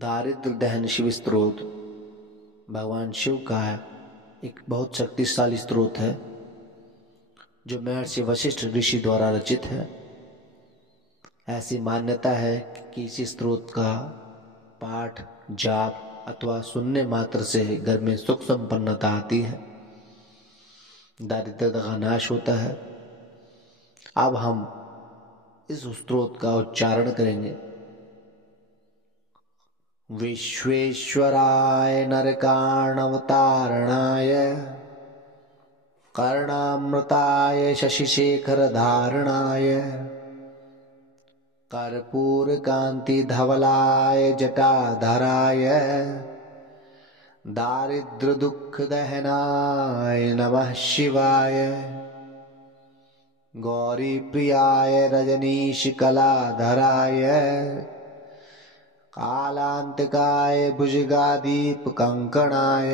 दारिद्र दहन शिव स्त्रोत भगवान शिव का एक बहुत शक्तिशाली स्त्रोत है जो महर्षि वशिष्ठ ऋषि द्वारा रचित है। ऐसी मान्यता है कि इसी स्त्रोत का पाठ जाप अथवा सुनने मात्र से घर में सुख संपन्नता आती है, दारिद्रता का नाश होता है। अब हम इस स्त्रोत का उच्चारण करेंगे। विश्वेश्वराय नरकार्णवतारणाय कर्णामृताय शशिशेखरधारणाय कर्पूरकान्तिधवलाय जटाधराय दारिद्र्यदुःखदहनाय नमः शिवाय गौरीप्रियाय रजनीशकलाधराय कालांतकाय भुजगादीपकंकणाय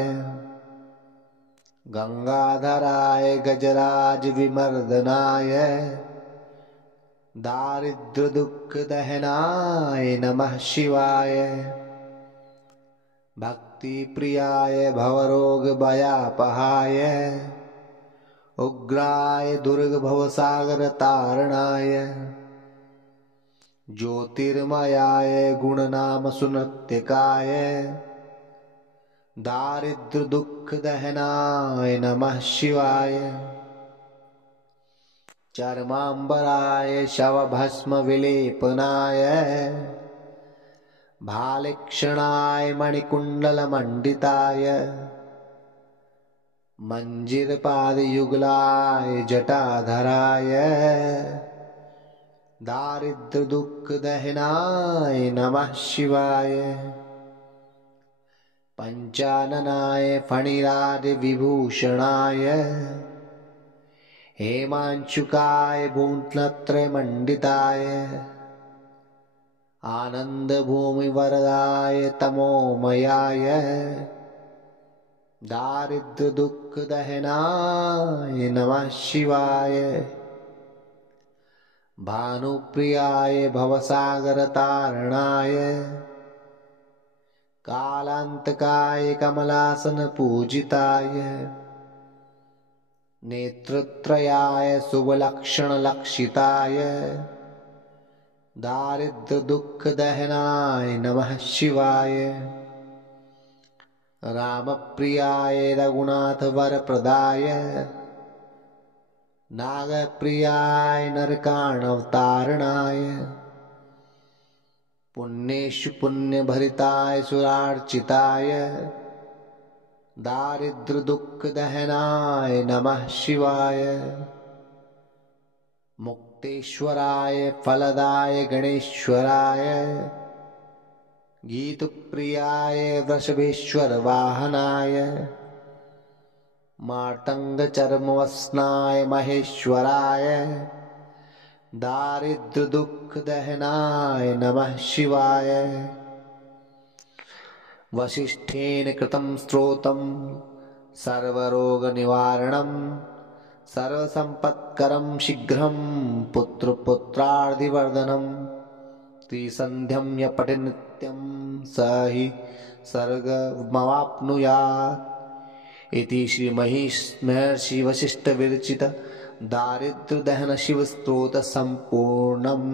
गंगाधराय गजराज विमर्दनाय दारिद्र्यदुःखदहनाय नमः शिवाय भक्तिप्रियाय भवरोगभयापहाय उग्राय दुर्गभवसागरतारणाय ज्योतिर्मयाय गुणनाम सुनृत्यकाय दारिद्र्यदुःखदहनाय नमः शिवाय चर्मांबराय शवभस्मविलेपनाय भालक्षणाय मणिकुण्डलमण्डिताय मंजिरपादयुगलाय जटाधराय दारिद्र्यदुःखदहनाय नमः शिवाय पंचाननाय फणिराजविभूषणाय हेमांशुकाय भूतलत्रयमण्डिताय आनन्दभूमिवरदाय तमोमयाय दारिद्र्यदुःखदहनाय नमः शिवाय भानुप्रियाय भवसागरतारणाय कालांतकाय कमलासनपूजिताय नेत्रत्रयाय शुभलक्षणलक्षिताय दारिद्र्यदुःखदहनाय नमः शिवाय रामप्रियाय रघुनाथवरप्रदाय नागप्रियाय नरकार्णवतारणाय पुण्येषु पुण्यभरिताय सुरार्चिताय दारिद्र्यदुःखदहनाय नमः शिवाय मुक्तेश्वराय फलदाय गणेश्वराय गीतप्रियाय वृषभेश्वर वाहनाय मातंगचर्मवस्नाय महेश्वराय दारिद्र्यदुःखदहनाय नमः शिवाय वसिष्ठेन कृतं स्तोत्रं सर्वरोगनिवारणं सर्वसम्पत्करं शीघ्रं पुत्रपुत्रादिवर्धनं त्रिसन्ध्यं य पठेत् नित्यं स हि स्वर्गमवाप्नुयात् इति श्री महर्षि वशिष्ठ विरचित दारिद्र्य दहन शिव स्तोत्र संपूर्णम्।